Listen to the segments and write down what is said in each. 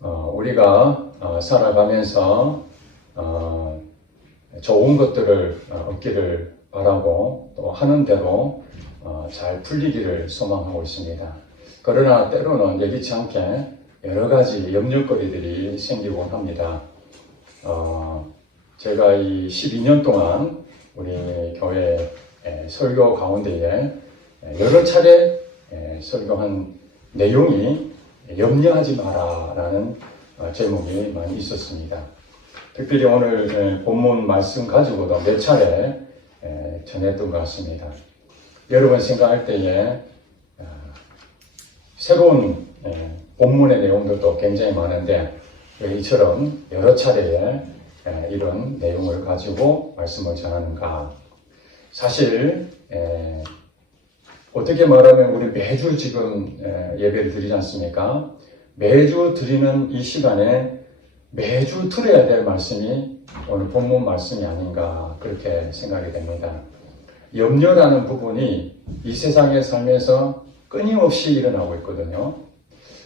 우리가 살아가면서 좋은 것들을 얻기를 바라고 또 하는 대로 잘 풀리기를 소망하고 있습니다. 그러나 때로는 예기치 않게 여러 가지 염려거리들이 생기곤 합니다. 제가 이 12년 동안 우리 교회 설교 가운데에 여러 차례 설교한 내용이 염려하지 마라 라는 제목이 많이 있었습니다. 특별히 오늘 본문 말씀 가지고도 몇 차례 전했던 것 같습니다. 여러분 생각할 때에 새로운 본문의 내용들도 굉장히 많은데 왜 이처럼 여러 차례에 이런 내용을 가지고 말씀을 전하는가. 사실 어떻게 말하면 우리 매주 지금 예배를 드리지 않습니까? 매주 드리는 이 시간에 매주 들어야 될 말씀이 오늘 본문 말씀이 아닌가 그렇게 생각이 됩니다. 염려라는 부분이 이 세상의 삶에서 끊임없이 일어나고 있거든요.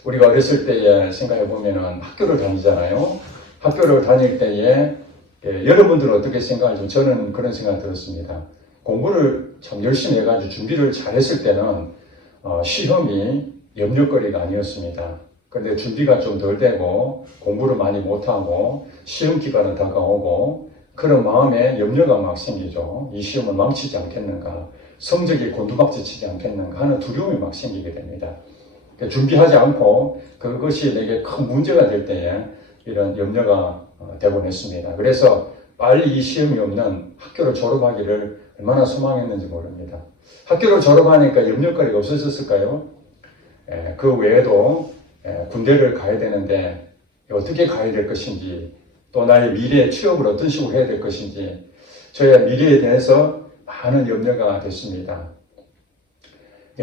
우리가 어렸을 때에 생각해 보면은 학교를 다니잖아요. 학교를 다닐 때에 여러분들은 어떻게 생각하죠? 저는 그런 생각 들었습니다. 공부를 참 열심히 해가지고 준비를 잘했을 때는 시험이 염려거리가 아니었습니다. 그런데 준비가 좀 덜 되고 공부를 많이 못하고 시험 기간은 다가오고 그런 마음에 염려가 막 생기죠. 이 시험을 망치지 않겠는가, 성적이 곤두박질치지 않겠는가 하는 두려움이 막 생기게 됩니다. 준비하지 않고 그것이 내게 큰 문제가 될 때에 이런 염려가 되곤 했습니다. 그래서 빨리 이 시험이 없는 학교를 졸업하기를 얼마나 소망했는지 모릅니다. 학교를 졸업하니까 염려거리가 없어졌을까요? 그 외에도 군대를 가야 되는데 어떻게 가야 될 것인지, 또 나의 미래의 취업을 어떤 식으로 해야 될 것인지, 저의 미래에 대해서 많은 염려가 됐습니다.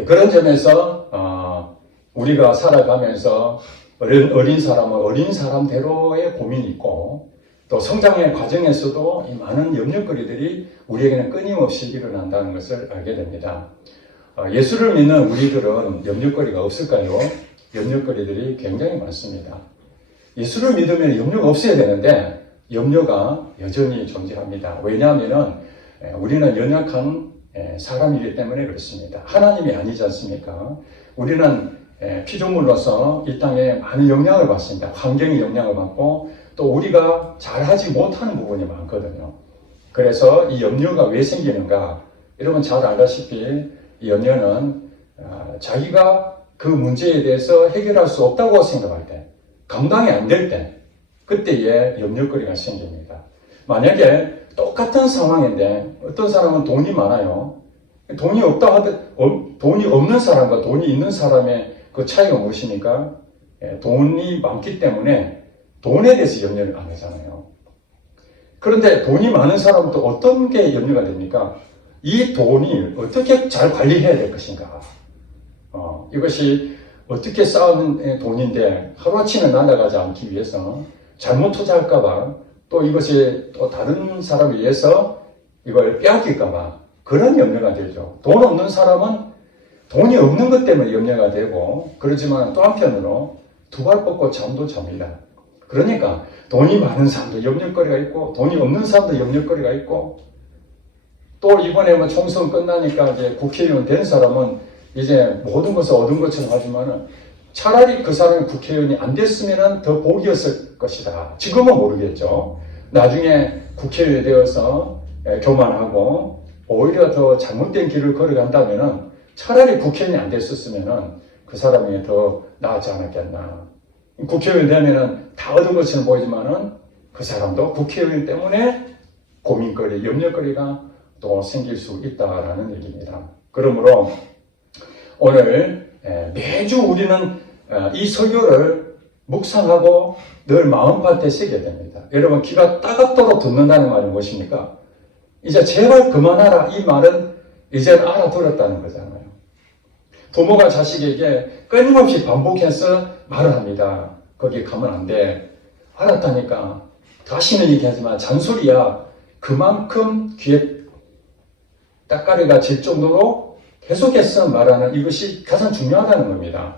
그런 점에서 우리가 살아가면서 어린 사람은 어린 사람대로의 고민이 있고, 또 성장의 과정에서도 이 많은 염려거리들이 우리에게는 끊임없이 일어난다는 것을 알게 됩니다. 예수를 믿는 우리들은 염려거리가 없을까요? 염려거리들이 굉장히 많습니다. 예수를 믿으면 염려가 없어야 되는데 염려가 여전히 존재합니다. 왜냐하면 우리는 연약한 사람이기 때문에 그렇습니다. 하나님이 아니지 않습니까? 우리는 피조물로서 이 땅에 많은 영향을 받습니다. 환경의 영향을 받고 또 우리가 잘하지 못하는 부분이 많거든요. 그래서 이 염려가 왜 생기는가? 여러분 잘 알다시피 이 염려는 자기가 그 문제에 대해서 해결할 수 없다고 생각할 때, 감당이 안 될 때, 그때에 염려거리가 생깁니다. 만약에 똑같은 상황인데 어떤 사람은 돈이 많아요. 돈이 없다 하더라도 돈이 없는 사람과 돈이 있는 사람의 그 차이가 무엇입니까? 돈이 많기 때문에 돈에 대해서 염려를 안 하잖아요. 그런데 돈이 많은 사람은 또 어떤 게 염려가 됩니까? 이 돈이 어떻게 잘 관리해야 될 것인가? 이것이 어떻게 쌓은 돈인데 하루아침에 날아가지 않기 위해서 잘못 투자할까봐, 또 이것이 또 다른 사람에 의해서 이걸 빼앗길까봐 그런 염려가 되죠. 돈 없는 사람은 돈이 없는 것 때문에 염려가 되고, 그렇지만 또 한편으로 두 발 뻗고 잠도 잡니다. 그러니까 돈이 많은 사람도 염려거리가 있고 돈이 없는 사람도 염려거리가 있고, 또 이번에 뭐 총선 끝나니까 이제 국회의원 된 사람은 이제 모든 것을 얻은 것처럼 하지만은 차라리 그 사람이 국회의원이 안 됐으면 더 복이었을 것이다. 지금은 모르겠죠. 나중에 국회의원이 되어서 교만하고 오히려 더 잘못된 길을 걸어간다면은 차라리 국회의원이 안 됐었으면은 그 사람이 더 나았지 않았겠나. 국회의원 되면은 다 얻은 것처럼 보이지만은 그 사람도 국회의원 때문에 고민거리, 염려거리가 또 생길 수 있다라는 얘기입니다. 그러므로 오늘 매주 우리는 이 설교를 묵상하고 늘 마음밭에 새겨야 됩니다. 여러분 귀가 따갑도록 듣는다는 말은 무엇입니까? 이제 제발 그만하라, 이 말은 이제는 알아들었다는 거잖아요. 부모가 자식에게 끊임없이 반복해서 말을 합니다. 거기 가면 안 돼. 알았다니까. 다시는 얘기하지만 잔소리야. 그만큼 귀에 따까리가 질 정도로 계속해서 말하는 이것이 가장 중요하다는 겁니다.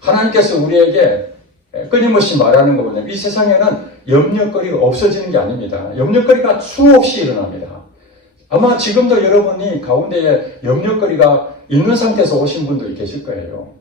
하나님께서 우리에게 끊임없이 말하는 거 뭐냐면 이 세상에는 염려거리가 없어지는 게 아닙니다. 염려거리가 수없이 일어납니다. 아마 지금도 여러분이 가운데에 염려거리가 있는 상태에서 오신 분들이 계실 거예요.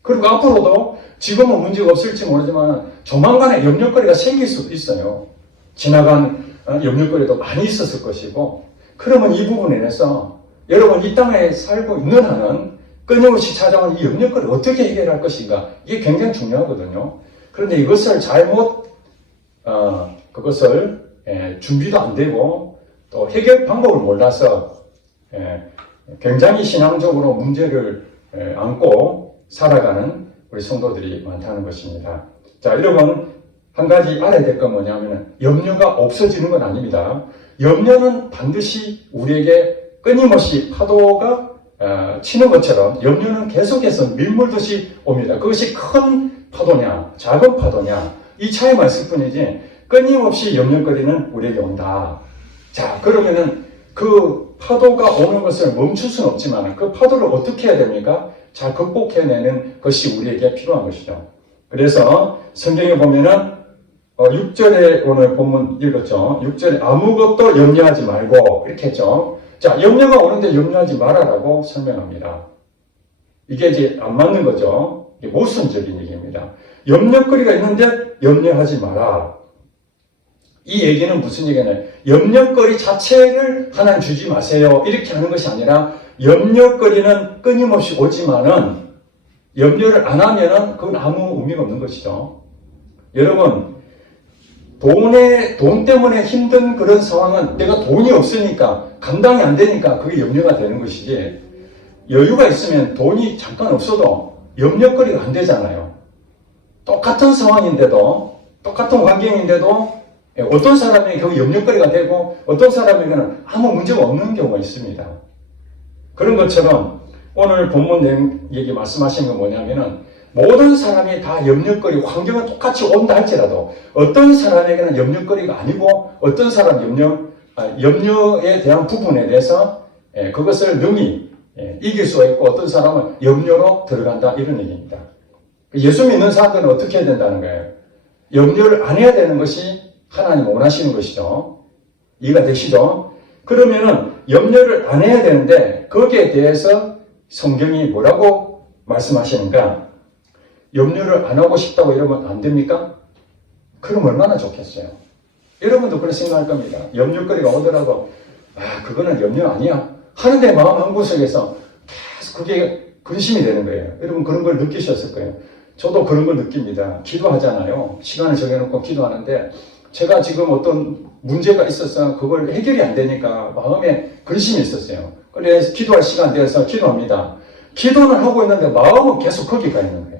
그리고 앞으로도 지금은 문제가 없을지 모르지만 조만간에 염려거리가 생길 수도 있어요. 지나간 염려거리도 많이 있었을 것이고, 그러면 이 부분에 대해서 여러분 이 땅에 살고 있는 한은 끊임없이 찾아오는 이 염려거리를 어떻게 해결할 것인가, 이게 굉장히 중요하거든요. 그런데 이것을 잘못 그것을 준비도 안 되고 또 해결 방법을 몰라서 굉장히 신앙적으로 문제를 안고 살아가는 우리 성도들이 많다는 것입니다. 자, 여러분 한 가지 알아야 될 건 뭐냐면 염려가 없어지는 건 아닙니다. 염려는 반드시 우리에게 끊임없이 파도가 치는 것처럼 염려는 계속해서 밀물듯이 옵니다. 그것이 큰 파도냐 작은 파도냐 이 차이만 있을 뿐이지 끊임없이 염려거리는 우리에게 온다. 자, 그러면은 그 파도가 오는 것을 멈출 수는 없지만 그 파도를 어떻게 해야 됩니까? 잘 극복해내는 것이 우리에게 필요한 것이죠. 그래서 성경에 보면은 6절에 오늘 본문 읽었죠. 6절에 아무것도 염려하지 말고 이렇게 했죠. 자, 염려가 오는데 염려하지 말아라고 설명합니다. 이게 이제 안 맞는 거죠. 이게 모순적인 얘기입니다. 염려거리가 있는데 염려하지 마라. 이 얘기는 무슨 얘기냐면 염려거리 자체를 하나님 주지 마세요. 이렇게 하는 것이 아니라 염려거리는 끊임없이 오지만은 염려를 안 하면은 그건 아무 의미가 없는 것이죠. 여러분, 돈 때문에 힘든 그런 상황은 내가 돈이 없으니까 감당이 안 되니까 그게 염려가 되는 것이지, 여유가 있으면 돈이 잠깐 없어도 염려거리가 안 되잖아요. 똑같은 상황인데도 똑같은 환경인데도 어떤 사람에게 그 염려거리가 되고 어떤 사람에게는 아무 문제가 없는 경우가 있습니다. 그런 것처럼 오늘 본문 내용 얘기 말씀하신 건 뭐냐면은 모든 사람이 다 염려거리, 환경은 똑같이 온다 할지라도 어떤 사람에게는 염려거리가 아니고 어떤 사람 염려에 대한 부분에 대해서 그것을 능히 이길 수가 있고 어떤 사람은 염려로 들어간다, 이런 얘기입니다. 예수 믿는 사람들은 어떻게 해야 된다는 거예요? 염려를 안 해야 되는 것이 하나님 원하시는 것이죠. 이해가 되시죠? 그러면은 염려를 안 해야 되는데 거기에 대해서 성경이 뭐라고 말씀하시는가? 염려를 안 하고 싶다고 이러면 안 됩니까? 그럼 얼마나 좋겠어요. 여러분도 그렇게 생각할 겁니다. 염려거리가 오더라도 그거는 염려 아니야 하는데 마음 한구석에서 계속 그게 근심이 되는 거예요. 여러분 그런 걸 느끼셨을 거예요. 저도 그런 걸 느낍니다. 기도하잖아요. 시간을 정해놓고 기도하는데 제가 지금 어떤 문제가 있어서 그걸 해결이 안 되니까 마음에 근심이 있었어요. 그래서 기도할 시간 되어서 기도합니다. 기도는 하고 있는데 마음은 계속 거기 가 있는 거예요.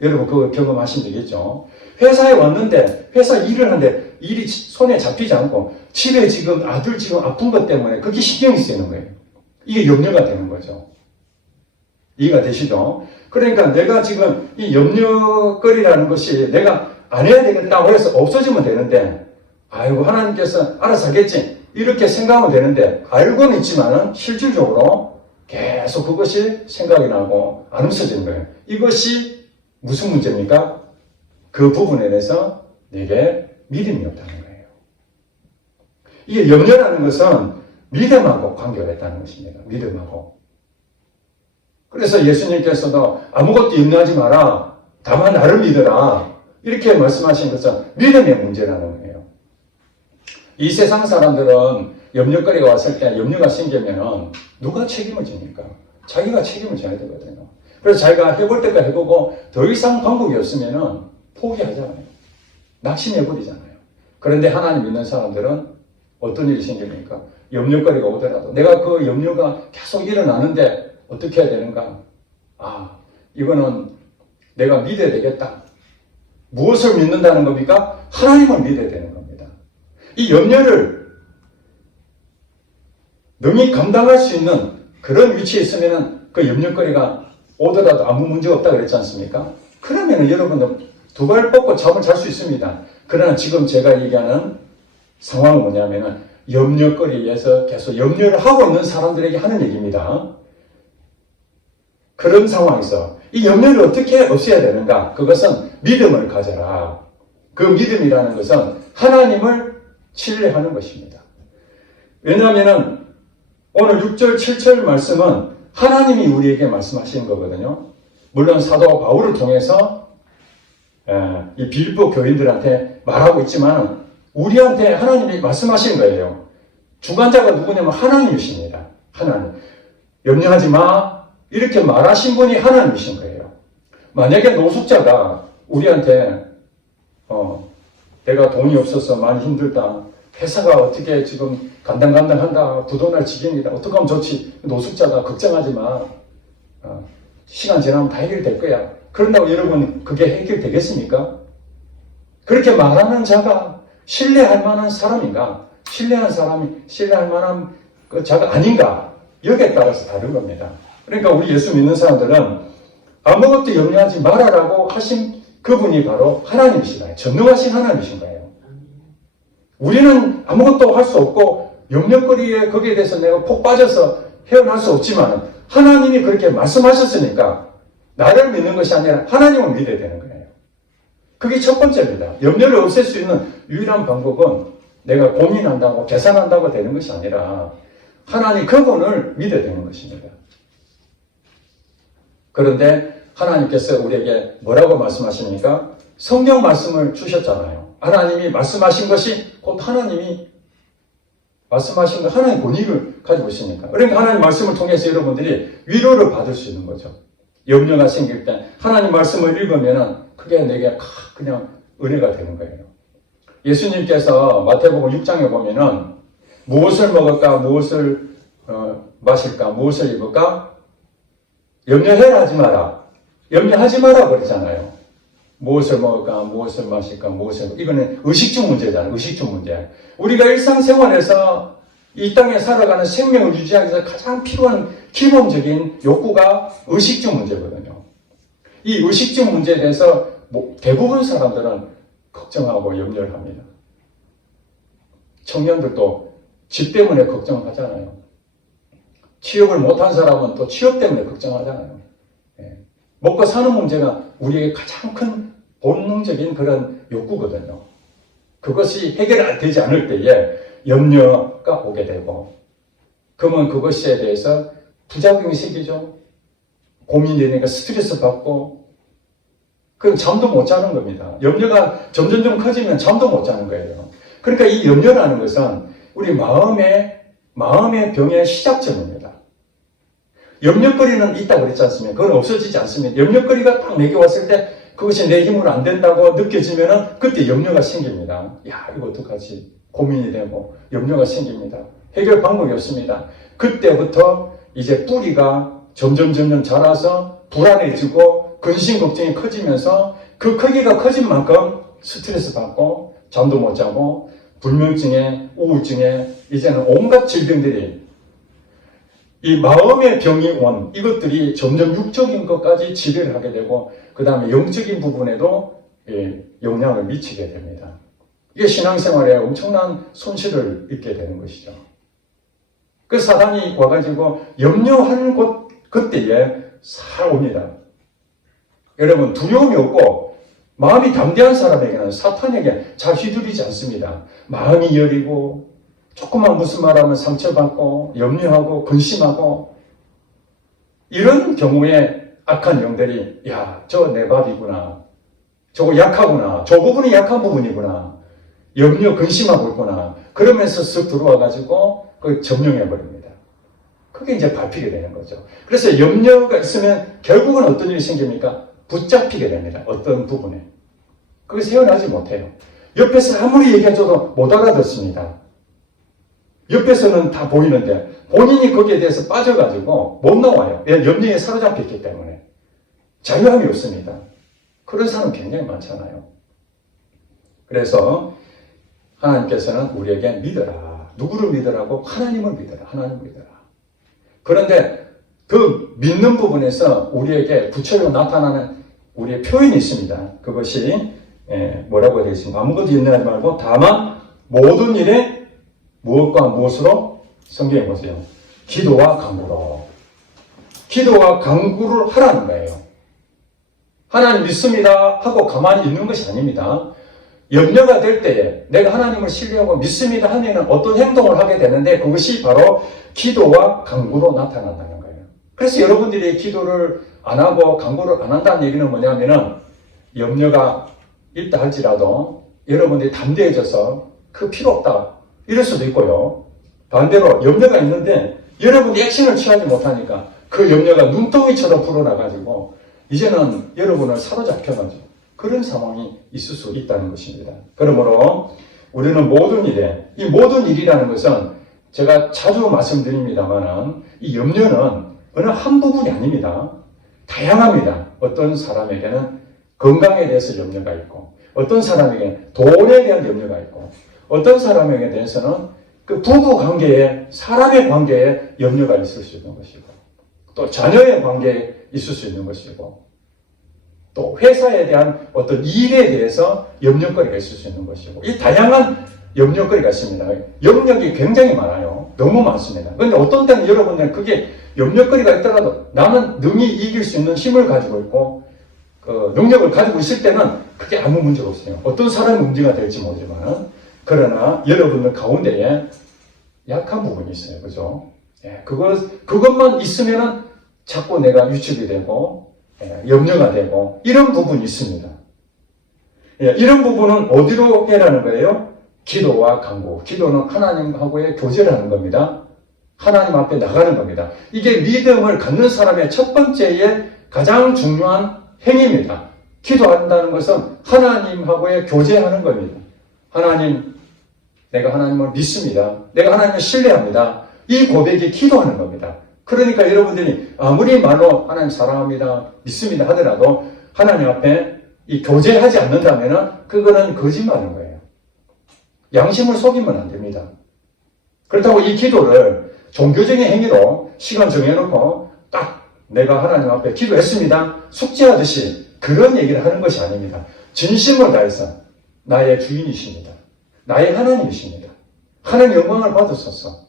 여러분 그거 경험하신 적 있죠? 회사에 왔는데 회사 일을 하는데 일이 손에 잡히지 않고 집에 지금 아들 지금 아픈 것 때문에 그게 신경이 쓰이는 거예요. 이게 염려가 되는 거죠. 이해가 되시죠? 그러니까 내가 지금 이 염려거리라는 것이 내가 안 해야 되겠다고 해서 없어지면 되는데, 아이고 하나님께서 알아서 하겠지 이렇게 생각하면 되는데, 알고는 있지만은 실질적으로 계속 그것이 생각이 나고 안 없어지는 거예요. 이것이 무슨 문제입니까? 그 부분에 대해서 내게 믿음이 없다는 거예요. 이게 염려라는 것은 믿음하고 관계가 있다는 것입니다. 믿음하고. 그래서 예수님께서도 아무것도 염려하지 마라, 다만 나를 믿어라, 이렇게 말씀하신 것은 믿음의 문제라는 거예요. 이 세상 사람들은 염려거리가 왔을 때 염려가 생기면 누가 책임을 집니까? 자기가 책임을 져야 되거든요. 그래서 자기가 해볼 때까지 해보고 더 이상 방법이 없으면 포기하잖아요. 낙심해버리잖아요. 그런데 하나님 믿는 사람들은 어떤 일이 생깁니까? 염려거리가 오더라도 내가 그 염려가 계속 일어나는데 어떻게 해야 되는가? 이거는 내가 믿어야 되겠다. 무엇을 믿는다는 겁니까? 하나님을 믿어야 되는 겁니다. 이 염려를 능히 감당할 수 있는 그런 위치에 있으면 그 염려거리가 오더라도 아무 문제가 없다 그랬지 않습니까? 그러면 여러분은 두 발 뻗고 잠을 잘 수 있습니다. 그러나 지금 제가 얘기하는 상황은 뭐냐면은 염려거리에서 계속 염려를 하고 있는 사람들에게 하는 얘기입니다. 그런 상황에서 이 염려를 어떻게 없애야 되는가? 그것은 믿음을 가져라. 그 믿음이라는 것은 하나님을 신뢰하는 것입니다. 왜냐하면 오늘 6절, 7절 말씀은 하나님이 우리에게 말씀하시는 거거든요. 물론 사도 바울을 통해서 이 빌보 교인들한테 말하고 있지만 우리한테 하나님이 말씀하신 거예요. 주관자가 누구냐면 하나님이십니다. 하나님. 염려하지 마. 이렇게 말하신 분이 하나님이신 거예요. 만약에 노숙자가 우리한테 내가 돈이 없어서 많이 힘들다. 회사가 어떻게 지금 간당간당한다. 부도날 지경이다. 어떻게 하면 좋지? 노숙자가 걱정하지 마. 시간 지나면 다 해결될 거야. 그런다고 여러분 그게 해결되겠습니까? 그렇게 말하는 자가 신뢰할 만한 사람인가? 신뢰할 만한 그 자가 아닌가? 여기에 따라서 다른 겁니다. 그러니까 우리 예수 믿는 사람들은 아무것도 염려하지 말아라고 하신 그분이 바로 하나님이시다. 전능하신 하나님이신 거예요. 우리는 아무것도 할 수 없고 염려거리에 거기에 대해서 내가 폭 빠져서 헤어날 수 없지만 하나님이 그렇게 말씀하셨으니까 나를 믿는 것이 아니라 하나님을 믿어야 되는 거예요. 그게 첫 번째입니다. 염려를 없앨 수 있는 유일한 방법은 내가 고민한다고 계산한다고 되는 것이 아니라 하나님 그분을 믿어야 되는 것입니다. 그런데 하나님께서 우리에게 뭐라고 말씀하십니까? 성경 말씀을 주셨잖아요. 하나님이 말씀하신 것이 곧 하나님이 말씀하신 것, 하나님의 권위를 가지고 있으니까. 그러니까 하나님 말씀을 통해서 여러분들이 위로를 받을 수 있는 거죠. 염려가 생길 때 하나님 말씀을 읽으면 그게 내게 그냥 은혜가 되는 거예요. 예수님께서 마태복음 6장에 보면은 무엇을 먹을까, 무엇을 마실까, 무엇을 입을까? 염려해라 하지 마라. 염려하지 마라 그랬잖아요. 무엇을 먹을까, 무엇을 마실까, 이거는 의식주 문제잖아요. 의식주 문제. 우리가 일상생활에서 이 땅에 살아가는 생명을 유지하기 위해서 가장 필요한 기본적인 욕구가 의식주 문제거든요. 이 의식주 문제에 대해서 대부분 사람들은 걱정하고 염려를 합니다. 청년들도 집 때문에 걱정하잖아요. 취업을 못한 사람은 또 취업 때문에 걱정하잖아요. 먹고 사는 문제가 우리에게 가장 큰 본능적인 그런 욕구거든요. 그것이 해결되지 않을 때에 염려가 오게 되고, 그러면 그것에 대해서 부작용이 생기죠. 고민이 되니까 스트레스 받고, 그럼 잠도 못 자는 겁니다. 염려가 점점점 커지면 잠도 못 자는 거예요. 그러니까 이 염려라는 것은 우리 마음의 병의 시작점입니다. 염려거리는 있다고 그랬지 않습니까? 그건 없어지지 않습니다. 염려거리가 딱 내게 왔을 때 그것이 내 힘으로 안 된다고 느껴지면은 그때 염려가 생깁니다. 야, 이거 어떡하지? 고민이 되고 염려가 생깁니다. 해결 방법이 없습니다. 그때부터 이제 뿌리가 점점 자라서 불안해지고 근심 걱정이 커지면서 그 크기가 커진 만큼 스트레스 받고 잠도 못 자고 불면증에 우울증에 이제는 온갖 질병들이 이 마음의 병이 온 이것들이 점점 육적인 것까지 지배를 하게 되고 그 다음에 영적인 부분에도 영향을 미치게 됩니다. 이게 신앙생활에 엄청난 손실을 입게 되는 것이죠. 그 사단이 와가지고 염려하는 그때에 살 옵니다. 여러분 두려움이 없고 마음이 담대한 사람에게는 사탄에게 잘 휘둘리지 않습니다. 마음이 여리고 조금만 무슨 말하면 상처받고 염려하고 근심하고 이런 경우에 악한 영들이 야, 저 내 밥이구나. 저거 약하구나. 저 부분이 약한 부분이구나. 염려 근심하고 있구나. 그러면서 쓱 들어와가지고 그걸 점령해버립니다. 그게 이제 밟히게 되는 거죠. 그래서 염려가 있으면 결국은 어떤 일이 생깁니까? 붙잡히게 됩니다. 어떤 부분에. 그게 헤어나지 못해요. 옆에서 아무리 얘기해줘도 못 알아듣습니다. 옆에서는 다 보이는데 본인이 거기에 대해서 빠져가지고 못 나와요. 염려에 사로잡혔기 때문에. 자유함이 없습니다. 그런 사람 굉장히 많잖아요. 그래서 하나님께서는 우리에게 믿어라. 누구를 믿으라고? 하나님을 믿어라. 하나님을 믿어라. 그런데 그 믿는 부분에서 우리에게 구체적으로 나타나는 우리의 표현이 있습니다. 그것이 뭐라고 되어 있습니까? 아무것도 염려하지 말고 다만 모든 일에 무엇과 무엇으로? 성경에 보세요. 기도와 간구로. 기도와 간구를 하라는 거예요. 하나님 믿습니다 하고 가만히 있는 것이 아닙니다. 염려가 될 때에 내가 하나님을 신뢰하고 믿습니다 하면 어떤 행동을 하게 되는데 그것이 바로 기도와 간구로 나타난다는 거예요. 그래서 여러분들이 기도를 안 하고 간구를 안 한다는 얘기는 뭐냐면은 염려가 있다 할지라도 여러분들이 담대해져서 그 필요 없다 이럴 수도 있고요. 반대로 염려가 있는데 여러분이 액션을 취하지 못하니까 그 염려가 눈덩이처럼 불어나가지고 이제는 여러분을 사로잡혀가지고 그런 상황이 있을 수 있다는 것입니다. 그러므로 우리는 모든 일에, 이 모든 일이라는 것은 제가 자주 말씀드립니다만은 이 염려는 어느 한 부분이 아닙니다. 다양합니다. 어떤 사람에게는 건강에 대해서 염려가 있고, 어떤 사람에게는 돈에 대한 염려가 있고, 어떤 사람에게 대해서는 그 부부 관계에, 사람의 관계에 염려가 있을 수 있는 것이고, 또 자녀의 관계에 있을 수 있는 것이고, 또 회사에 대한 어떤 일에 대해서 염려거리가 있을 수 있는 것이고, 이 다양한 염려거리가 있습니다. 영역이 굉장히 많아요. 너무 많습니다. 그런데 어떤 때는 여러분들은 그게 염려거리가 있더라도 나는 능히 이길 수 있는 힘을 가지고 있고 능력을 가지고 있을 때는 그게 아무 문제가 없어요. 어떤 사람이 문제가 될지 모르지만 그러나 여러분들 가운데에 약한 부분이 있어요. 그죠? 예, 그것만 있으면은 자꾸 내가 위축이 되고 염려가 되고 이런 부분이 있습니다. 예, 이런 부분은 어디로 해라는 거예요? 기도와 간구. 기도는 하나님하고의 교제를 하는 겁니다. 하나님 앞에 나가는 겁니다. 이게 믿음을 갖는 사람의 첫 번째의 가장 중요한 행위입니다. 기도한다는 것은 하나님하고의 교제하는 겁니다. 하나님, 내가 하나님을 믿습니다. 내가 하나님을 신뢰합니다. 이 고백이 기도하는 겁니다. 그러니까 여러분들이 아무리 말로 하나님 사랑합니다, 믿습니다 하더라도 하나님 앞에 이 교제하지 않는다면 그거는 거짓말인 거예요. 양심을 속이면 안 됩니다. 그렇다고 이 기도를 종교적인 행위로 시간 정해놓고 딱 내가 하나님 앞에 기도했습니다, 숙제하듯이 그런 얘기를 하는 것이 아닙니다. 진심을 다해서 나의 주인이십니다. 나의 하나님이십니다. 하나님 영광을 받으소서.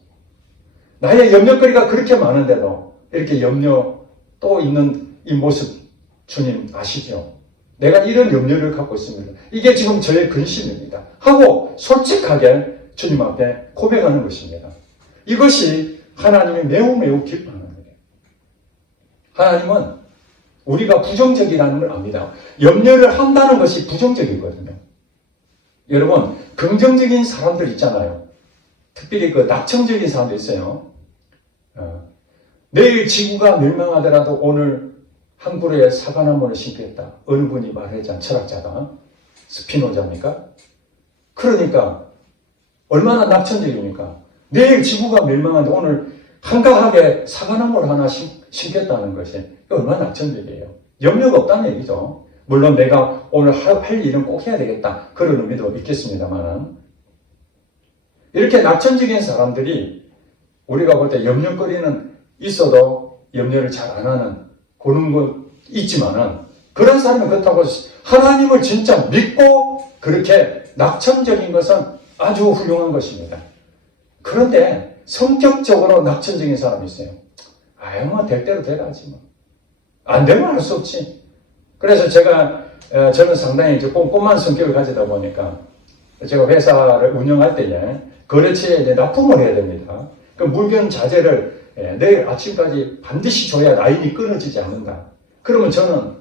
나의 염려거리가 그렇게 많은데도 이렇게 염려 또 있는 이 모습 주님 아시죠? 내가 이런 염려를 갖고 있습니다. 이게 지금 저의 근심입니다. 하고 솔직하게 주님 앞에 고백하는 것입니다. 이것이 하나님이 매우 매우 기뻐하는 거예요. 하나님은 우리가 부정적이라는 걸 압니다. 염려를 한다는 것이 부정적이거든요. 여러분, 긍정적인 사람들 있잖아요. 특별히 그 낙천적인 사람도 있어요. 내일 지구가 멸망하더라도 오늘 한 그루의 사과나무를 심겠다. 어느 분이 말하지 철학자가 스피노자입니까? 그러니까 얼마나 낙천적입니까? 내일 지구가 멸망하는데 오늘 한가하게 사과나무를 하나 심겠다는 것이 얼마나 낙천적이에요. 염려가 없다는 얘기죠. 물론 내가 오늘 할 일은 꼭 해야 되겠다. 그런 의미도 있겠습니다만 이렇게 낙천적인 사람들이 우리가 볼 때 염려거리는 있어도 염려를 잘 안 하는 그런 거 있지만은 그런 사람은 그렇다고 하나님을 진짜 믿고 그렇게 낙천적인 것은 아주 훌륭한 것입니다. 그런데 성격적으로 낙천적인 사람이 있어요. 아유, 뭐 될 대로 돼가지 뭐. 안 되면 할 수 없지. 그래서 저는 상당히 이제 꼼꼼한 성격을 가지다 보니까 제가 회사를 운영할 때에 거래처에 이제 납품을 해야 됩니다. 그 물건 자재를 내일 아침까지 반드시 줘야 라인이 끊어지지 않는다. 그러면 저는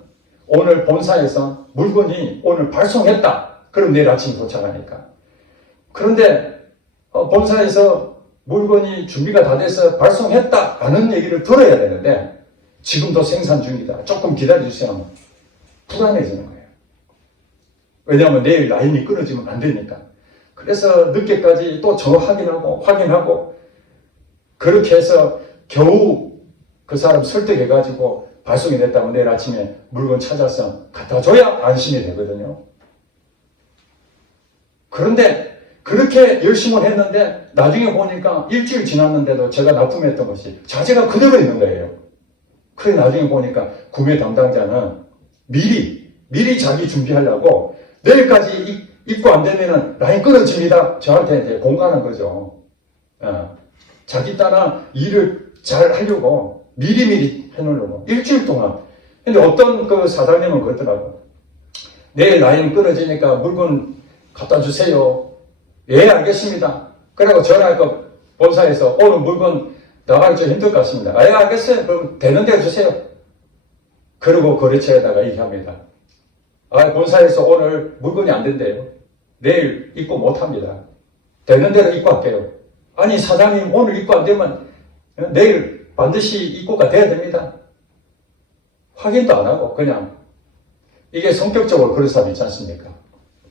오늘 본사에서 물건이 오늘 발송했다. 그럼 내일 아침 도착하니까. 그런데 본사에서 물건이 준비가 다 돼서 발송했다 라는 얘기를 들어야 되는데 지금도 생산 중이다. 조금 기다려주세요 하면 불안해지는 거예요. 왜냐하면 내일 라인이 끊어지면 안 되니까. 그래서 늦게까지 또 확인하고 그렇게 해서 겨우 그 사람 설득해가지고 발송이 됐다면 내일 아침에 물건 찾아서 갖다 줘야 안심이 되거든요. 그런데 그렇게 열심히 했는데 나중에 보니까 일주일 지났는데도 제가 납품했던 것이 자재가 그대로 있는 거예요. 그래 나중에 보니까 구매 담당자는 미리 자기 준비하려고 내일까지 입고 안 되면은 라인 끊어집니다. 저한테 이제 공간한 거죠. 자기 따라 일을 잘 하려고 미리 해놓으려고 일주일 동안 근데 어떤 그 사장님은 그러더라고. 내일 라인 끊어지니까 물건 갖다 주세요. 예, 알겠습니다. 그리고 전화해서 본사에서 오늘 물건 나가기 좀 힘들 것 같습니다. 예, 알겠어요. 그럼 되는 대로 주세요. 그리고 거래처에다가 얘기합니다. 본사에서 오늘 물건이 안 된대요. 내일 입고 못 합니다. 되는 대로 입고 할게요. 아니, 사장님 오늘 입고 안 되면 내일 반드시 입고가 돼야 됩니다. 확인도 안 하고 그냥 이게 성격적으로 그런 사람 있지 않습니까?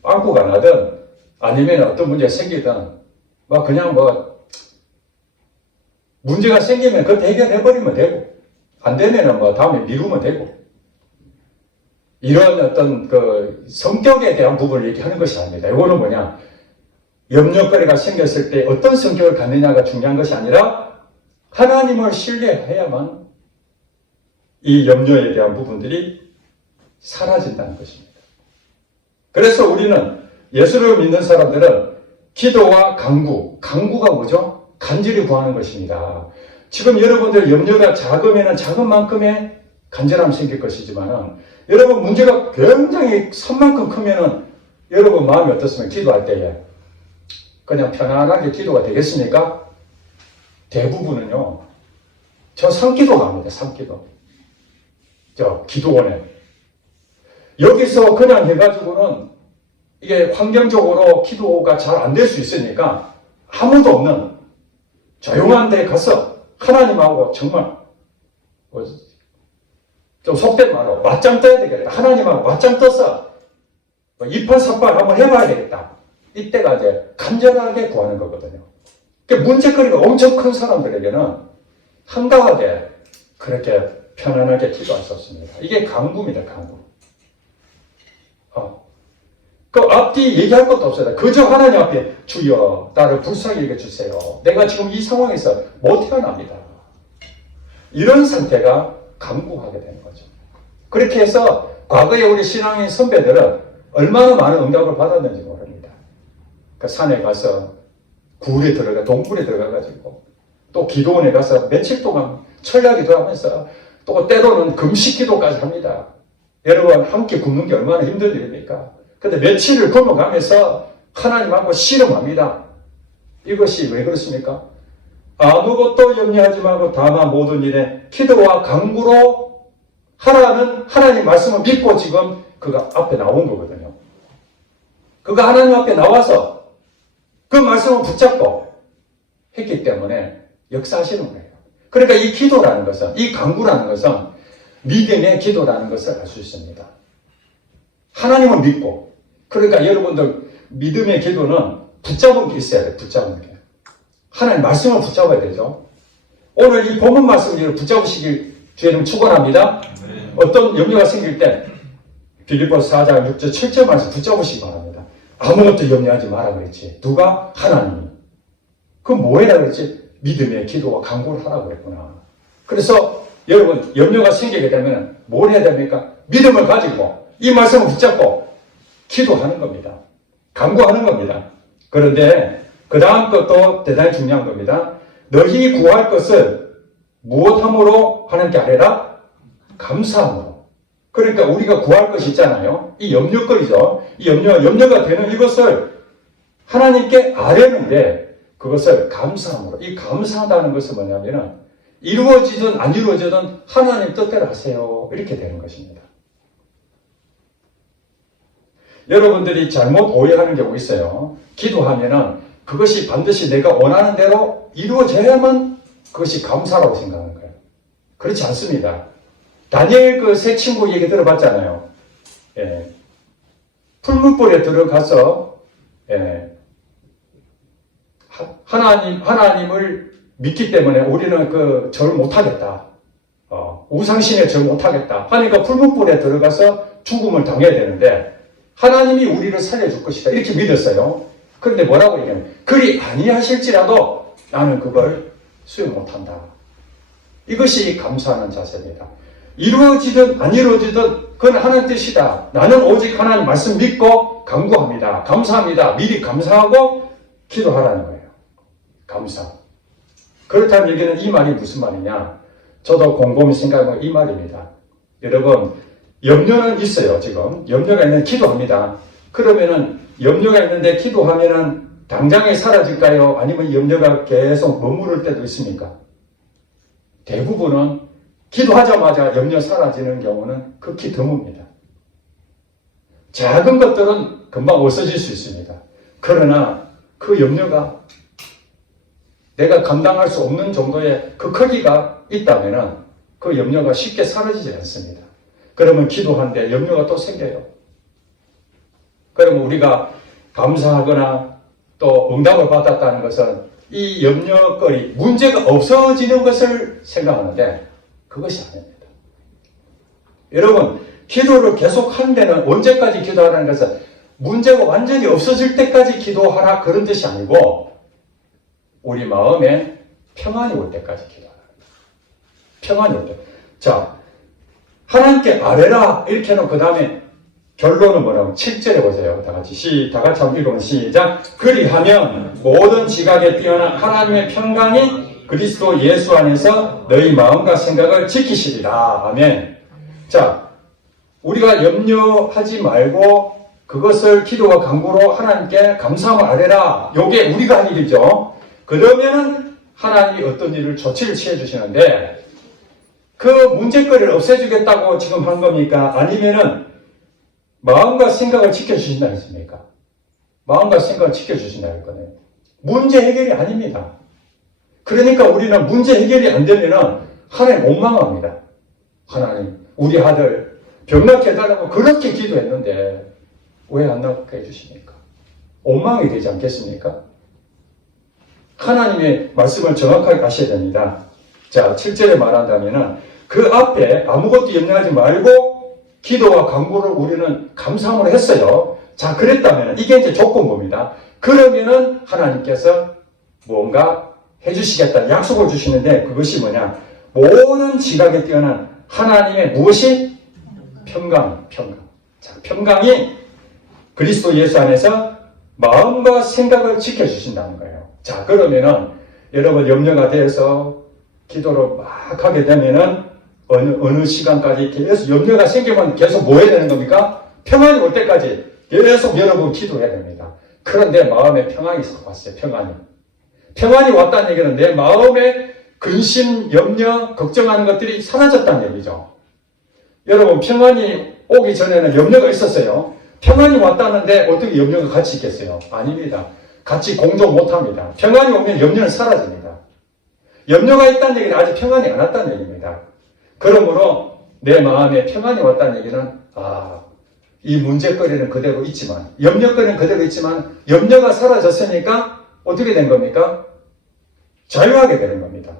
빵꾸가 나든 아니면 어떤 문제가 생기든 그냥 문제가 생기면 그것 해결해버리면 되고 안 되면 다음에 미루면 되고 이런 어떤 그 성격에 대한 부분을 얘기하는 것이 아닙니다. 이거는 뭐냐? 염려거리가 생겼을 때 어떤 성격을 갖느냐가 중요한 것이 아니라 하나님을 신뢰해야만 이 염려에 대한 부분들이 사라진다는 것입니다. 그래서 우리는 예수를 믿는 사람들은 기도와 간구가 뭐죠? 간절히 구하는 것입니다. 지금 여러분들 염려가 작으면 작은 만큼의 간절함이 생길 것이지만 여러분 문제가 굉장히 산만큼 크면은 여러분 마음이 어떻습니까? 기도할 때에 그냥 편안하게 기도가 되겠습니까? 대부분은요. 저 산기도 갑니다. 산기도. 저 기도원에. 여기서 그냥 해가지고는 이게 환경적으로 기도가 잘 안 될 수 있으니까 아무도 없는 조용한 데 가서 하나님하고 정말 좀 속된 말로 맞짱 떠야 되겠다. 하나님하고 맞짱 떠서 이판사판 한번 해봐야 되겠다. 이때가 이제 간절하게 구하는 거거든요. 문제거리가 엄청 큰 사람들에게는 한가하게 그렇게 편안하게 기도할 수 없습니다. 이게 간구입니다. 간구. 그 앞뒤 얘기할 것도 없어요. 그저 하나님 앞에 주여 나를 불쌍히 여겨주세요. 내가 지금 이 상황에서 못 태어납니다. 이런 상태가 간구하게 되는 거죠. 그렇게 해서 과거에 우리 신앙인 선배들은 얼마나 많은 응답을 받았는지 모릅니다. 그 산에 가서 굴에 들어가 동굴에 들어가가지고 또 기도원에 가서 며칠 동안 철야기도 하면서 또 때로는 금식기도까지 합니다. 여러분 함께 굶는 게 얼마나 힘든 일입니까? 근데 며칠을 굶어가면서 하나님하고 씨름합니다. 이것이 왜 그렇습니까? 아무것도 염려하지 말고 다만 모든 일에 기도와 간구로 하라는 하나님 말씀을 믿고 지금 그가 앞에 나온 거거든요. 그가 하나님 앞에 나와서 그 말씀을 붙잡고 했기 때문에 역사하시는 거예요. 그러니까 이 기도라는 것은, 이 간구라는 것은 믿음의 기도라는 것을 알 수 있습니다. 하나님을 믿고, 그러니까 여러분들 믿음의 기도는 붙잡은 게 있어야 돼요. 붙잡은 게. 하나님 말씀을 붙잡아야 되죠. 오늘 이 본문 말씀을 붙잡으시길 주님 축원합니다. 어떤 염려가 생길 때 빌립보서 4장 6절 7절 말씀 붙잡으시기 바랍니다. 아무것도 염려하지 마라 그랬지. 누가? 하나님이. 그럼 뭐 해라 그랬지? 믿음의 기도와 간구를 하라고 그랬구나. 그래서 여러분 염려가 생기게 되면 뭘 해야 됩니까? 믿음을 가지고 이 말씀을 붙잡고 기도하는 겁니다. 간구하는 겁니다. 그런데 그 다음 것도 대단히 중요한 겁니다. 너희 구할 것을 무엇함으로 하나님께 아뢰라? 감사함으로. 그러니까 우리가 구할 것이 있잖아요. 이 염려거리죠. 이 염려가 되는 이것을 하나님께 아뢰는데 그것을 감사함으로. 이 감사하다는 것은 뭐냐면 이루어지든 안 이루어지든 하나님 뜻대로 하세요. 이렇게 되는 것입니다. 여러분들이 잘못 오해하는 경우 있어요. 기도하면은 그것이 반드시 내가 원하는 대로 이루어져야만 그것이 감사라고 생각하는 거예요. 그렇지 않습니다. 다니엘 그 세 친구 얘기 들어봤잖아요. 예. 풀무불에 들어가서 하나님을 믿기 때문에 우리는 그 절 못하겠다. 우상신에 절 못하겠다. 하니까 풀무불에 들어가서 죽음을 당해야 되는데 하나님이 우리를 살려줄 것이다. 이렇게 믿었어요. 그런데 뭐라고 얘기하냐면 그리 아니하실지라도 나는 그걸 수용 못한다. 이것이 감사하는 자세입니다. 이루어지든 안 이루어지든 그건 하나님 뜻이다. 나는 오직 하나님 말씀 믿고 간구합니다. 감사합니다. 미리 감사하고 기도하라는 거예요. 감사. 그렇다는 얘기는 이 말이 무슨 말이냐? 저도 곰곰이 생각해보면 이 말입니다. 여러분, 염려는 있어요, 지금. 염려가 있는데 기도합니다. 그러면은, 염려가 있는데 기도하면은 당장에 사라질까요? 아니면 염려가 계속 머무를 때도 있습니까? 대부분은 기도하자마자 염려 사라지는 경우는 극히 드뭅니다. 작은 것들은 금방 없어질 수 있습니다. 그러나 그 염려가 내가 감당할 수 없는 정도의 그 크기가 있다면 그 염려가 쉽게 사라지지 않습니다. 그러면 기도하는데 염려가 또 생겨요. 그러면 우리가 감사하거나 또 응답을 받았다는 것은 이 염려거리, 문제가 없어지는 것을 생각하는데 그것이 아닙니다. 여러분, 기도를 계속 하는 데는 언제까지 기도하라는 것은 문제가 완전히 없어질 때까지 기도하라 그런 뜻이 아니고 우리 마음에 평안이 올 때까지 기도하라. 평안이 올 때. 자, 하나님께 아뢰라 이렇게 해놓고 그 다음에 결론은 뭐라고? 7절에 보세요. 다 같이 한번 읽으면 시작. 그리하면 모든 지각에 뛰어난 하나님의 평강이 그리스도 예수 안에서 너희 마음과 생각을 지키시리라. 아멘. 자, 우리가 염려하지 말고 그것을 기도와 간구로 하나님께 감사함을 아뢰라. 요게 우리가 할 일이죠. 그러면은 하나님이 어떤 일을 조치를 취해 주시는데 그 문제거리를 없애주겠다고 지금 한 겁니까? 아니면은 마음과 생각을 지켜주신다 했습니까? 마음과 생각을 지켜주신다 할 거네요. 문제 해결이 아닙니다. 그러니까 우리는 문제 해결이 안 되면은 하나님 원망합니다. 하나님, 우리 아들 병낫게 해달라고 그렇게 기도했는데 왜 안 낫게 해주십니까? 원망이 되지 않겠습니까? 하나님의 말씀을 정확하게 아셔야 됩니다. 자, 7절에 말한다면은 그 앞에 아무것도 염려하지 말고 기도와 간구를 우리는 감사함을 했어요. 자, 그랬다면 이게 이제 조건부입니다. 그러면은 하나님께서 뭔가 해주시겠다 약속을 주시는데 그것이 뭐냐? 모든 지각에 뛰어난 하나님의 무엇이? 평강. 자, 평강이 그리스도 예수 안에서 마음과 생각을 지켜주신다는 거예요. 자, 그러면은 여러분 염려가 되어서 기도를 막 하게 되면은 어느 시간까지 계속 염려가 생기면 계속 뭐 해야 되는 겁니까? 평안이 올 때까지 계속 여러분 기도해야 됩니다. 그런데 마음에 평안이 왔어요. 평안이 왔다는 얘기는 내 마음에 근심, 염려, 걱정하는 것들이 사라졌다는 얘기죠. 여러분 평안이 오기 전에는 염려가 있었어요. 평안이 왔다는데 어떻게 염려가 같이 있겠어요? 아닙니다. 같이 공존 못합니다. 평안이 오면 염려는 사라집니다. 염려가 있다는 얘기는 아직 평안이 안 왔다는 얘기입니다. 그러므로 내 마음에 평안이 왔다는 얘기는 이 문제거리는 그대로 있지만 염려거리는 그대로 있지만 염려가 사라졌으니까 어떻게 된 겁니까? 자유하게 되는 겁니다.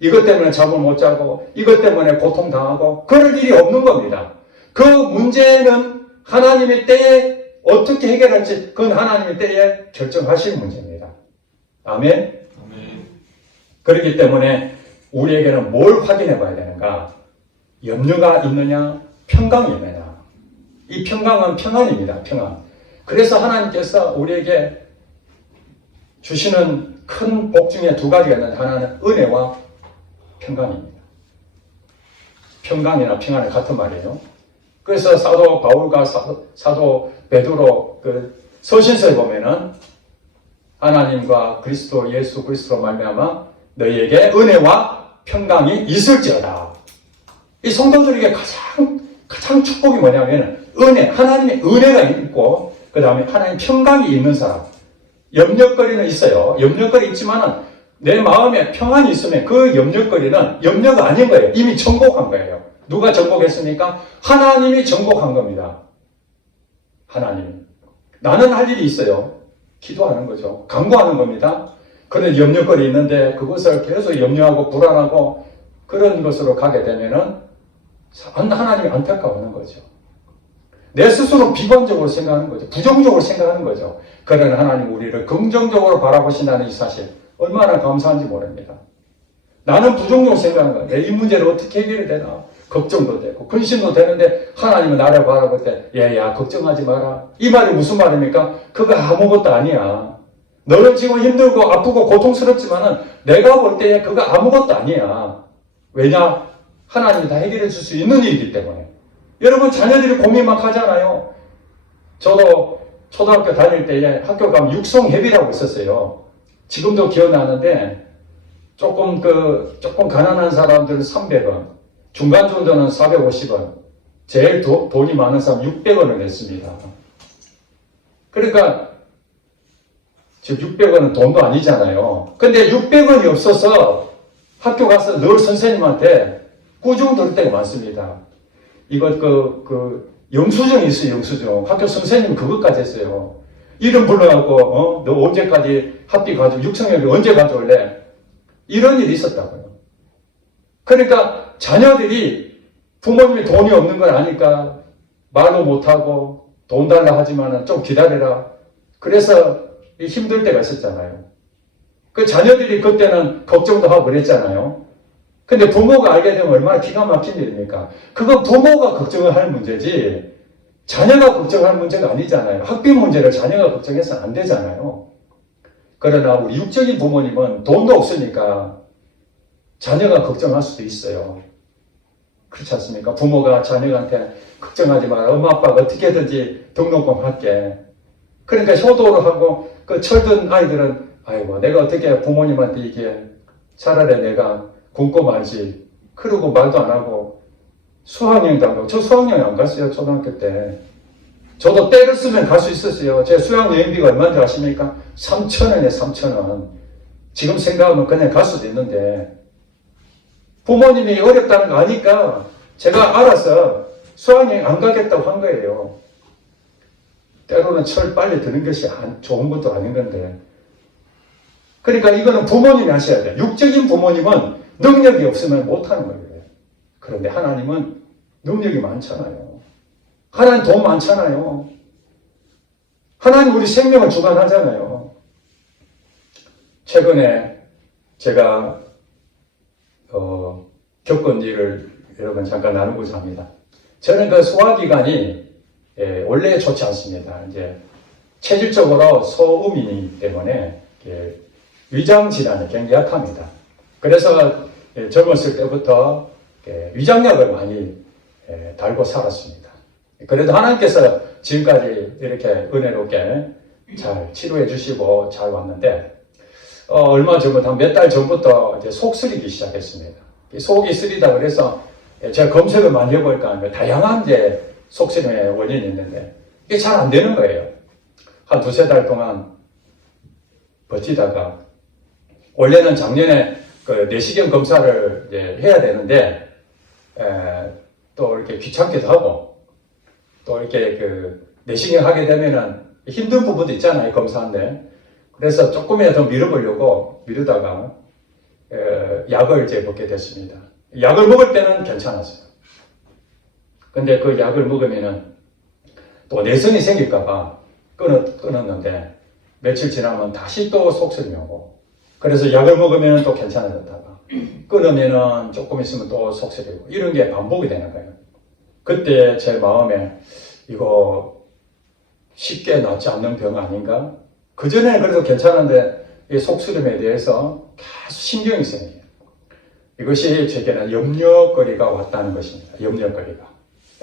이것 때문에 잠을 못 자고 이것 때문에 고통당하고 그럴 일이 없는 겁니다. 그 문제는 하나님의 때에 어떻게 해결할지 그건 하나님의 때에 결정하실 문제입니다. 아멘? 그렇기 때문에 우리에게는 뭘 확인해 봐야 되는가? 염려가 있느냐? 평강이 있느냐? 이 평강은 평안입니다. 평안. 그래서 하나님께서 우리에게 주시는 큰 복 중에 두 가지가 있는데 하나는 은혜와 평강입니다. 평강이나 평안은 같은 말이에요. 그래서 사도 바울과 사도 베드로 그 서신서에 보면은 하나님과 그리스도 예수 그리스도로 말미암아 너희에게 은혜와 평강이 있을지어다. 이 성도들에게 가장 축복이 뭐냐면 은혜, 하나님의 은혜가 있고 그 다음에 하나님의 평강이 있는 사람. 염려거리는 있어요. 염려거리 있지만은 내 마음에 평안이 있으면 그 염려거리는 염려가 아닌 거예요. 이미 정복한 거예요. 누가 정복했습니까? 하나님이 정복한 겁니다. 하나님. 나는 할 일이 있어요. 기도하는 거죠. 간구하는 겁니다. 그런 염려거리 있는데 그것을 계속 염려하고 불안하고 그런 것으로 가게 되면은 하나님이 안타까워하는 거죠. 내 스스로 비관적으로 생각하는 거죠. 부정적으로 생각하는 거죠. 그러나 하나님 우리를 긍정적으로 바라보신다는 이 사실 얼마나 감사한지 모릅니다. 나는 부정적으로 생각하는 거예요. 내 이 문제를 어떻게 해결이 되나 걱정도 되고 근심도 되는데 하나님은 나를 바라볼 때 얘야 걱정하지 마라. 이 말이 무슨 말입니까? 그거 아무것도 아니야. 너는 지금 힘들고 아프고 고통스럽지만은 내가 볼 때 그거 아무것도 아니야. 왜냐? 하나님이 다 해결해 줄 수 있는 일이기 때문에. 여러분 자녀들이 고민 막 하잖아요. 저도 초등학교 다닐 때에 학교 가면 육성회비라고 있었어요. 지금도 기억나는데 조금 가난한 사람들은 300원, 중간 정도는 450원, 제일 돈이 많은 사람 600원을 냈습니다. 그러니까 지금 600원은 돈도 아니잖아요. 근데 600원이 없어서 학교 가서 늘 선생님한테 꾸중 들을 때가 많습니다. 이거 영수증이 있어요, 영수증. 학교 선생님 그것까지 했어요. 이름 불러갖고, 너 언제까지 학비 가지고 육성회비 언제 가져올래? 이런 일이 있었다고요. 그러니까 자녀들이 부모님이 돈이 없는 걸 아니까 말도 못하고 돈 달라 하지만은 좀 기다려라. 그래서 힘들 때가 있었잖아요. 그 자녀들이 그때는 걱정도 하고 그랬잖아요. 근데 부모가 알게 되면 얼마나 기가 막힌 일입니까? 그건 부모가 걱정을 할 문제지 자녀가 걱정할 문제가 아니잖아요. 학비 문제를 자녀가 걱정해서는 안 되잖아요. 그러나 우리 육적인 부모님은 돈도 없으니까 자녀가 걱정할 수도 있어요. 그렇지 않습니까? 부모가 자녀한테 걱정하지 마라. 엄마 아빠가 어떻게든지 등록금 할게. 그러니까 효도를 하고 그 철든 아이들은 아이고 내가 어떻게 부모님한테 이게 차라리 내가 굶고 말지. 그러고 말도 안 하고 수학여행도 안 가고 저 수학여행 안 갔어요. 초등학교 때. 저도 때를 쓰면 갈 수 있었어요. 제 수학여행비가 얼마인지 아십니까? 3,000원에 3,000원. 지금 생각하면 그냥 갈 수도 있는데 부모님이 어렵다는 거 아니까 제가 알아서 수학여행 안 가겠다고 한 거예요. 때로는 철 빨리 드는 것이 좋은 것도 아닌 건데. 그러니까 이거는 부모님이 하셔야 돼요. 육적인 부모님은 능력이 없으면 못하는 거예요. 그런데 하나님은 능력이 많잖아요. 하나님 돈 많잖아요. 하나님 우리 생명을 주관하잖아요. 최근에 제가 겪은 일을 여러분 잠깐 나누고자 합니다. 저는 그 소화기관이 원래 좋지 않습니다. 이제 체질적으로 소음이기 때문에 위장 질환이 굉장히 약합니다. 그래서 젊었을 때부터 위장약을 많이 달고 살았습니다. 그래도 하나님께서 지금까지 이렇게 은혜롭게 잘 치료해 주시고 잘 왔는데 얼마 전부터 한 몇 달 전부터 이제 속 쓰리기 시작했습니다. 속이 쓰리다 그래서 제가 검색을 많이 해보니까 다양한 이제 속 쓰림의 원인이 있는데 이게 잘 안 되는 거예요. 한 두세 달 동안 버티다가 원래는 작년에 그 내시경 검사를 이제 해야 되는데 또 이렇게 귀찮기도 하고 또 이렇게 그 내시경 하게 되면은 힘든 부분도 있잖아요, 검사인데. 그래서 조금이라도 더 미뤄보려고 미루다가 약을 이제 먹게 됐습니다. 약을 먹을 때는 괜찮았어요. 근데 그 약을 먹으면은 또 내성이 생길까봐 끊었는데 며칠 지나면 다시 또 속쓰림이 오고 그래서 약을 먹으면 또 괜찮아졌다가 끊으면은 조금 있으면 또 속쓰리고 이런 게 반복이 되는 거예요. 그때 제 마음에 이거 쉽게 낫지 않는 병 아닌가? 그전에는 그래도 괜찮은데 이 속쓰림에 대해서 계속 신경이 쓰여요. 이것이 제게는 염려거리가 왔다는 것입니다. 염려거리가.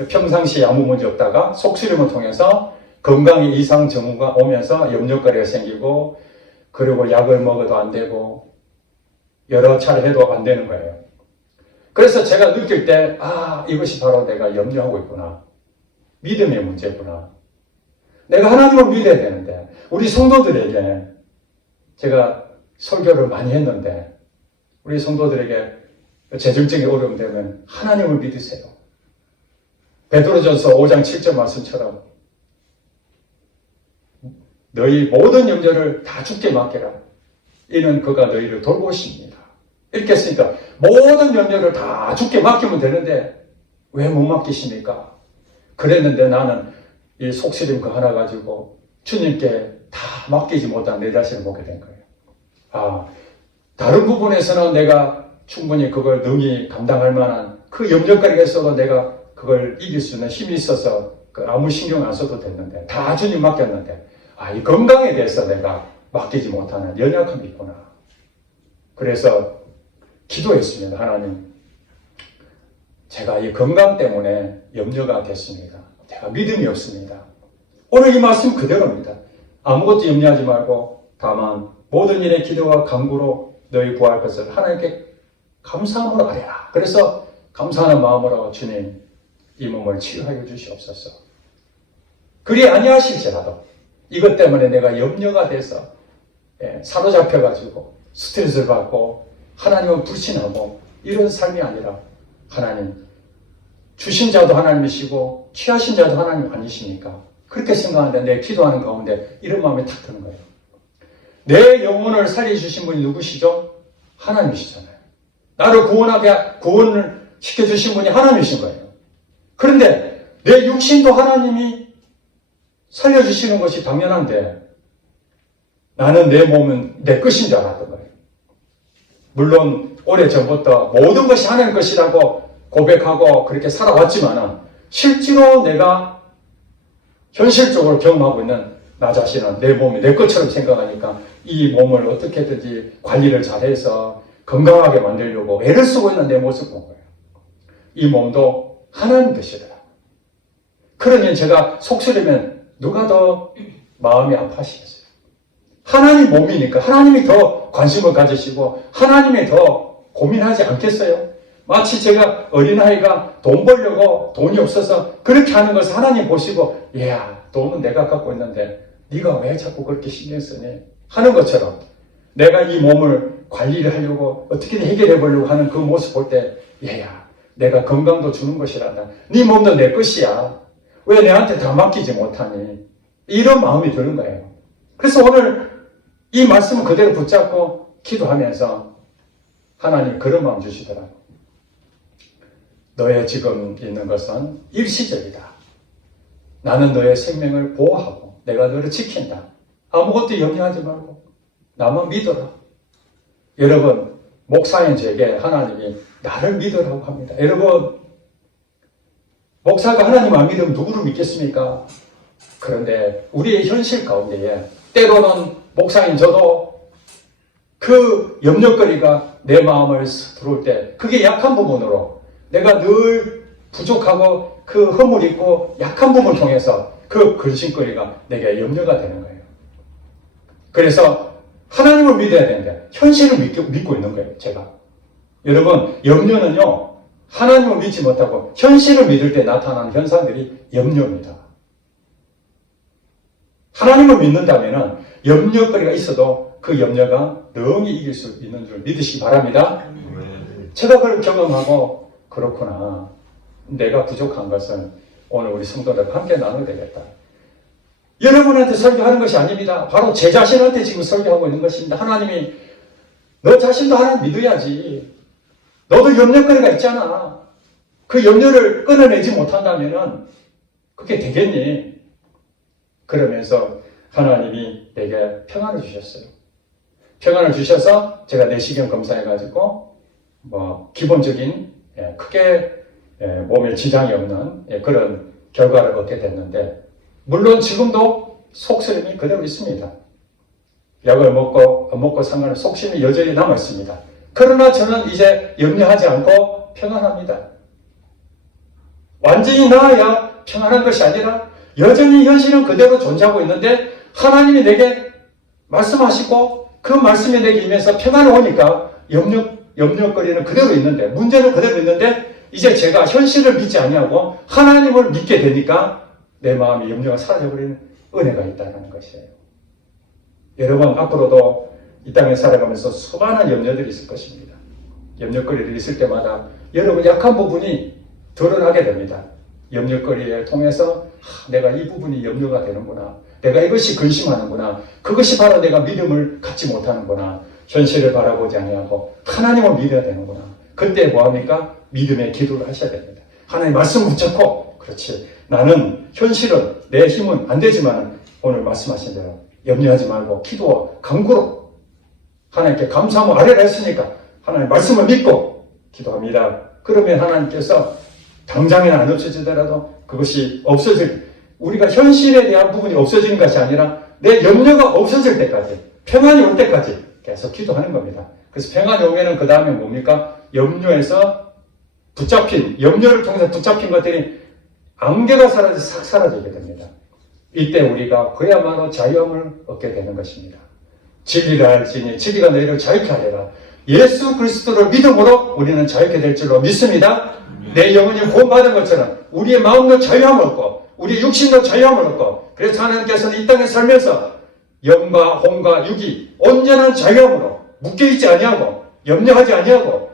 평상시에 아무 문제 없다가 속쓰림을 통해서 건강에 이상 징후가 오면서 염려거리가 생기고 그리고 약을 먹어도 안 되고 여러 차례 해도 안 되는 거예요. 그래서 제가 느낄 때 이것이 바로 내가 염려하고 있구나. 믿음의 문제구나. 내가 하나님을 믿어야 되는데 우리 성도들에게 제가 설교를 많이 했는데 우리 성도들에게 재정적인 어려움 되면 하나님을 믿으세요. 베드로전서 5장 7절 말씀처럼 너희 모든 염려를 다 주께 맡겨라. 이는 그가 너희를 돌보십니다. 이렇게 했으니까 모든 염려를 다 주께 맡기면 되는데 왜 못 맡기십니까? 그랬는데 나는 이 속쓰림 그 하나 가지고 주님께 다 맡기지 못한 내 자신을 보게 된 거예요. 다른 부분에서는 내가 충분히 그걸 능히 감당할 만한 그 염려거리가 있어도 내가 그걸 이길 수 있는 힘이 있어서 아무 신경 안 써도 됐는데 다 주님 맡겼는데 이 건강에 대해서 내가 맡기지 못하는 연약함이 있구나. 그래서 기도했습니다. 하나님, 제가 이 건강 때문에 염려가 됐습니다. 제가 믿음이 없습니다. 오늘 이 말씀 그대로입니다. 아무것도 염려하지 말고 다만 모든 일에 기도와 간구로 너희 구할 것을 하나님께 감사함으로 아뢰라. 그래서 감사하는 마음으로 주님 이 몸을 치유하여 주시옵소서. 그리 아니하실지라도 이것 때문에 내가 염려가 돼서 사로잡혀가지고 스트레스를 받고 하나님을 불신하고 이런 삶이 아니라 하나님 주신 자도 하나님이시고 취하신 자도 하나님 아니시니까 그렇게 생각하는데 내 기도하는 가운데 이런 마음이 탁 드는 거예요. 내 영혼을 살려주신 분이 누구시죠? 하나님이시잖아요. 나를 구원을 시켜주신 분이 하나님이신 거예요. 그런데 내 육신도 하나님이 살려주시는 것이 당연한데 나는 내 몸은 내 것인 줄 알았던 거예요. 물론 오래전부터 모든 것이 하나님 것이라고 고백하고 그렇게 살아왔지만 실제로 내가 현실적으로 경험하고 있는 나 자신은 내 몸이 내 것처럼 생각하니까 이 몸을 어떻게든지 관리를 잘해서 건강하게 만들려고 애를 쓰고 있는 내 모습 본 거예요. 이 몸도 하나님 것이더라. 그러면 제가 속쓰리면 누가 더 마음이 아파하시겠어요? 하나님 몸이니까 하나님이 더 관심을 가지시고 하나님이 더 고민하지 않겠어요? 마치 제가 어린아이가 돈 벌려고 돈이 없어서 그렇게 하는 것을 하나님 보시고 야 돈은 내가 갖고 있는데 네가 왜 자꾸 그렇게 신경 쓰니? 하는 것처럼 내가 이 몸을 관리를 하려고 어떻게든 해결해 보려고 하는 그 모습 볼 때 얘야 내가 건강도 주는 것이란다. 네 몸도 내 것이야. 왜 내한테 다 맡기지 못하니? 이런 마음이 드는 거예요. 그래서 오늘 이 말씀을 그대로 붙잡고 기도하면서 하나님 그런 마음 주시더라고요. 너의 지금 있는 것은 일시적이다. 나는 너의 생명을 보호하고 내가 너를 지킨다. 아무것도 염려하지 말고 나만 믿어라. 여러분 목사인 저에게 하나님이 나를 믿으라고 합니다. 여러분 목사가 하나님 안 믿으면 누구를 믿겠습니까? 그런데 우리의 현실 가운데에 때로는 목사인 저도 그 염려거리가 내 마음을 들어올 때 그게 약한 부분으로 내가 늘 부족하고 그 허물 있고 약한 부분을 통해서 그 근심거리가 내게 염려가 되는 거예요. 그래서 하나님을 믿어야 되는데 현실을 믿고 있는 거예요. 제가. 여러분 염려는요. 하나님을 믿지 못하고 현실을 믿을 때 나타나는 현상들이 염려입니다. 하나님을 믿는다면 염려거리가 있어도 그 염려가 능히 이길 수 있는 줄 믿으시기 바랍니다. 제가 그걸 경험하고 그렇구나. 내가 부족한 것은 오늘 우리 성도들 함께 나눠야 되겠다. 여러분한테 설교하는 것이 아닙니다. 바로 제 자신한테 지금 설교하고 있는 것입니다. 하나님이 너 자신도 하나님 믿어야지. 너도 염려거리가 있잖아. 그 염려를 끊어내지 못한다면 그게 되겠니? 그러면서 하나님이 내게 평안을 주셨어요. 평안을 주셔서 제가 내시경 검사해가지고 기본적인 크게 몸에 지장이 없는 그런 결과를 얻게 됐는데 물론 지금도 속쓰림이 그대로 있습니다. 약을 먹고 안 먹고 상관없이 속쓰림이 여전히 남아있습니다. 그러나 저는 이제 염려하지 않고 평안합니다. 완전히 나아야 평안한 것이 아니라 여전히 현실은 그대로 존재하고 있는데 하나님이 내게 말씀하시고 그 말씀이 내게 임해서 평안이 오니까 염려거리는 그대로 있는데 문제는 그대로 있는데 이제 제가 현실을 믿지 아니하고 하나님을 믿게 되니까 내 마음의 염려가 사라져버리는 은혜가 있다는 것이에요. 여러분 앞으로도 이 땅에 살아가면서 수많은 염려들이 있을 것입니다. 염려거리들이 있을 때마다 여러분 약한 부분이 드러나게 됩니다. 염려거리를 통해서 내가 이 부분이 염려가 되는구나. 내가 이것이 근심하는구나. 그것이 바로 내가 믿음을 갖지 못하는구나. 현실을 바라보지 아니하고 하나님을 믿어야 되는구나. 그때 뭐합니까? 믿음의 기도를 하셔야 됩니다. 하나님 말씀 붙잡고 그렇지. 나는 현실은 내 힘은 안 되지만 오늘 말씀하신 대로 염려하지 말고 기도와 간구로 하나님께 감사하고 아뢰라 했으니까 하나님 말씀을 믿고 기도합니다. 그러면 하나님께서 당장에는 안 없어지더라도 그것이 우리가 현실에 대한 부분이 없어지는 것이 아니라 내 염려가 없어질 때까지 평안이 올 때까지 계속 기도하는 겁니다. 그래서 평안이 오면은 그 다음에 뭡니까? 염려에서 붙잡힌, 염려를 통해서 붙잡힌 것들이 안개가 사라져 싹 사라지게 됩니다. 이때 우리가 그야말로 자유함을 얻게 되는 것입니다. 진리를 알지니 진리가 너희를 자유케 하리라. 예수 그리스도를 믿음으로 우리는 자유케 될 줄로 믿습니다. 내 영혼이 구원받은 것처럼 우리의 마음도 자유함을 얻고 우리 육신도 자유함을 얻고, 그래서 하나님께서는 이 땅에 살면서 영과 혼과 육이 온전한 자유함으로 묶여있지 아니하고 염려하지 아니하고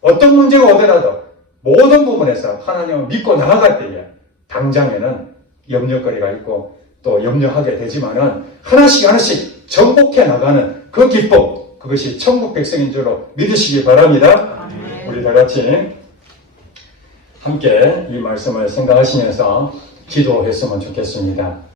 어떤 문제가 오더라도 모든 부분에서 하나님을 믿고 나아갈 때에 당장에는 염려거리가 있고 또 염려하게 되지만은 하나씩 하나씩 정복해 나가는 그 기쁨, 그것이 천국 백성인 줄로 믿으시기 바랍니다. 우리 다 같이 함께 이 말씀을 생각하시면서 기도했으면 좋겠습니다.